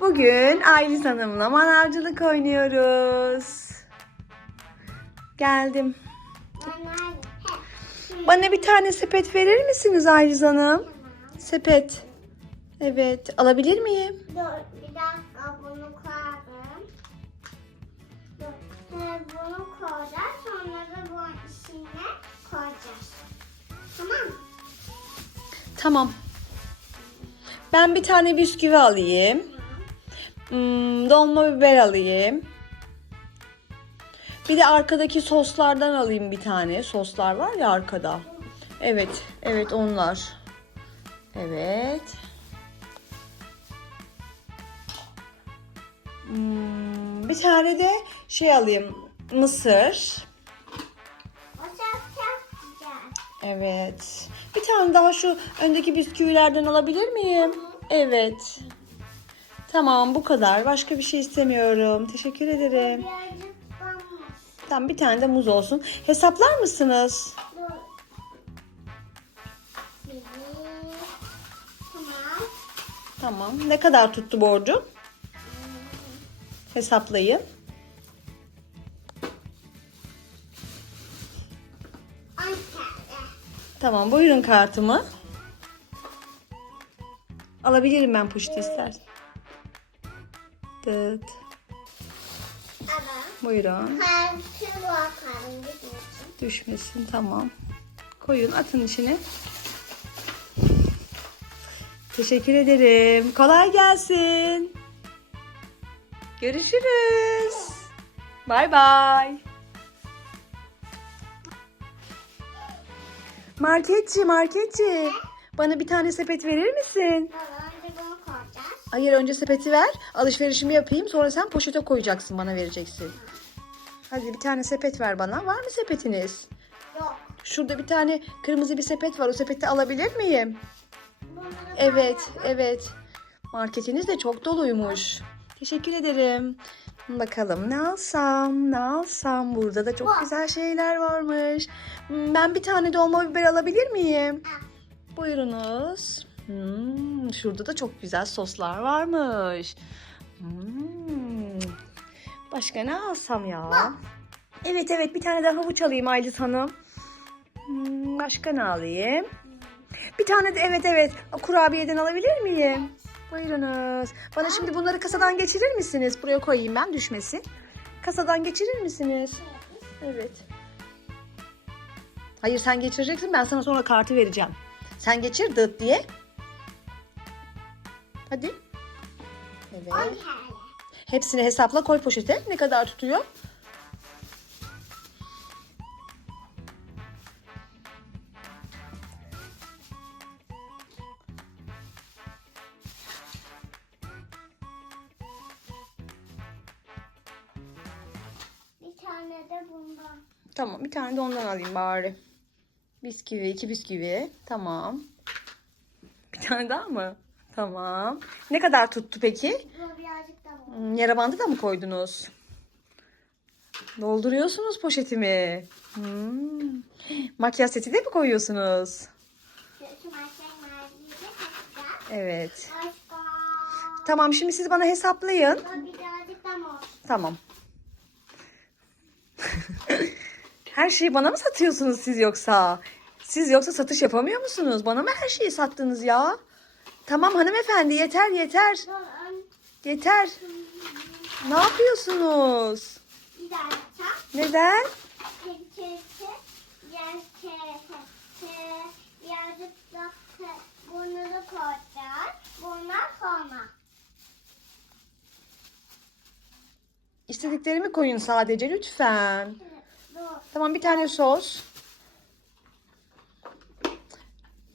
Bugün Aylis Hanım'la manavcılık oynuyoruz. Geldim. Bana bir tane sepet verir misiniz Aylis Hanım? Sepet. Evet. Alabilir miyim? Dur bir dakika bunu koyalım. Dur. Bunu koyacağız. Sonra da bunun içine koyacağız. Tamam? Tamam. Ben bir tane bisküvi alayım. Hmm, dolma biber alayım. Bir de arkadaki soslardan alayım bir tane. Soslar var ya arkada. Evet, evet onlar. Evet. Hmm, bir tane de şey alayım. Mısır. Evet. Bir tane daha şu öndeki bisküvilerden alabilir miyim? Evet. Tamam bu kadar. Başka bir şey istemiyorum. Teşekkür ederim. Tamam bir tane de muz olsun. Hesaplar mısınız? Tamam. Ne kadar tuttu borcum? Hesaplayın. Tamam buyurun kartımı. Alabilirim ben poşeti istersen. Dıt. Ama Buyurun. Düşmesin tamam. Koyun atın içine. Teşekkür ederim. Kolay gelsin. Görüşürüz. Bay bay. Marketçi, marketçi. Bana bir tane sepet verir misin? Koyacağız. Hayır önce sepeti ver. Alışverişimi yapayım. Sonra sen poşete koyacaksın bana vereceksin. Hadi bir tane sepet ver bana. Var mı sepetiniz? Yok. Şurada bir tane kırmızı bir sepet var. O sepeti alabilir miyim? Evet, evet. Marketiniz de çok doluymuş. Teşekkür ederim. Bakalım ne alsam, ne alsam. Burada da çok güzel şeyler varmış. Hmm, Ben bir tane dolma biber alabilir miyim? Buyurunuz. Hmm, şurada da çok güzel soslar varmış. Hmm. Başka ne alsam ya? Evet evet bir tane daha havuç alayım Aylis Hanım. Hmm, başka ne alayım? Bir tane de evet evet kurabiyeden alabilir miyim? Buyurunuz. Bana şimdi bunları kasadan geçirir misiniz? Buraya koyayım ben düşmesin. Kasadan geçirir misiniz? Evet. Hayır sen geçireceksin ben sana sonra kartı vereceğim. Sen geçir dıt diye. Hadi. Evet. On tane. Hepsini hesapla koy poşete. Ne kadar tutuyor? Bir tane de bundan. Tamam bir tane de ondan alayım bari. Bisküvi, iki bisküvi. Tamam. Bir tane daha mı? Tamam. Ne kadar tuttu peki? Bu birazcık da bu. Hmm, Yara bandı da mı koydunuz? Dolduruyorsunuz poşetimi. Hmm. Makyaj seti de mi koyuyorsunuz? Evet. Tamam şimdi siz bana hesaplayın. Tamam. her şeyi bana mı satıyorsunuz siz yoksa? Siz yoksa satış yapamıyor musunuz? Bana mı her şeyi sattınız ya? Tamam hanımefendi yeter yeter. Yeter. Ne yapıyorsunuz? Neden? Birazcık da tek. Bunları koyacağız. Bundan sonra. İstediklerimi koyun sadece lütfen. Tamam bir tane sos.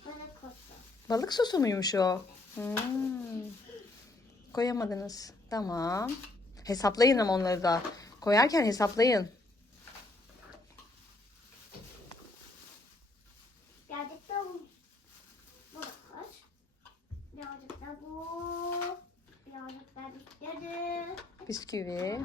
Bana koysun. Balık sosu muymuş o? Hmm. Koyamadınız. Tamam. Hesaplayın ama onları da. Koyarken hesaplayın. Birazcık da bu. Bu da koy. Birazcık da bu. Birazcık da bisküvi. Bisküvi.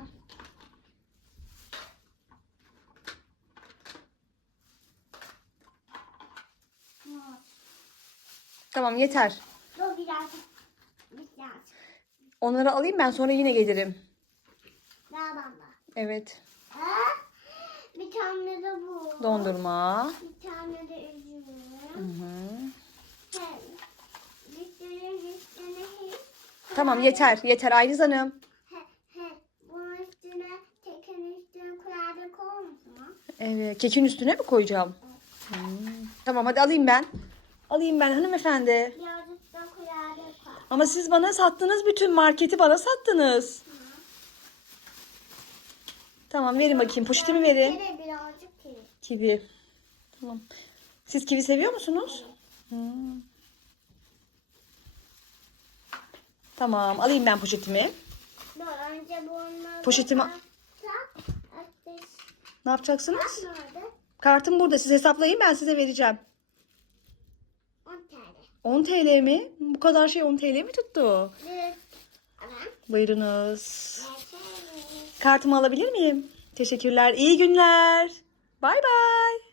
Tamam yeter. Dur birazcık. Birazcık. Onları alayım ben sonra yine gelirim. Daha bamba. Evet. Ha? Bir tane de bu. Dondurma. Bir tane de Hı üzüm. hı. Hem Üstüne üstüne hiç. Tamam yeter yeter Ayriz Hanım. He, he. Bunun üstüne tekin üstüne kurabiye koymuş mu? Evet kekin üstüne mi koyacağım? Hmm. Tamam hadi alayım ben. Alayım ben hanımefendi. Birazcık da kurabiye koy. Ama siz bana sattınız bütün marketi bana sattınız. Tamam verin bakayım poşetimi verin. Birazcık kivi. Kivi. Tamam. Siz kivi seviyor musunuz? Hmm. Tamam alayım ben poşetimi. Dur önce bunları Poşetimi-. Ne yapacaksınız? Kartım burada. Siz hesaplayın ben size vereceğim. 10 tane. 10 TL mi? Bu kadar şey 10 TL mi tuttu? Aman. Buyurunuz. Kartımı alabilir miyim? Teşekkürler. İyi günler. Bay bay.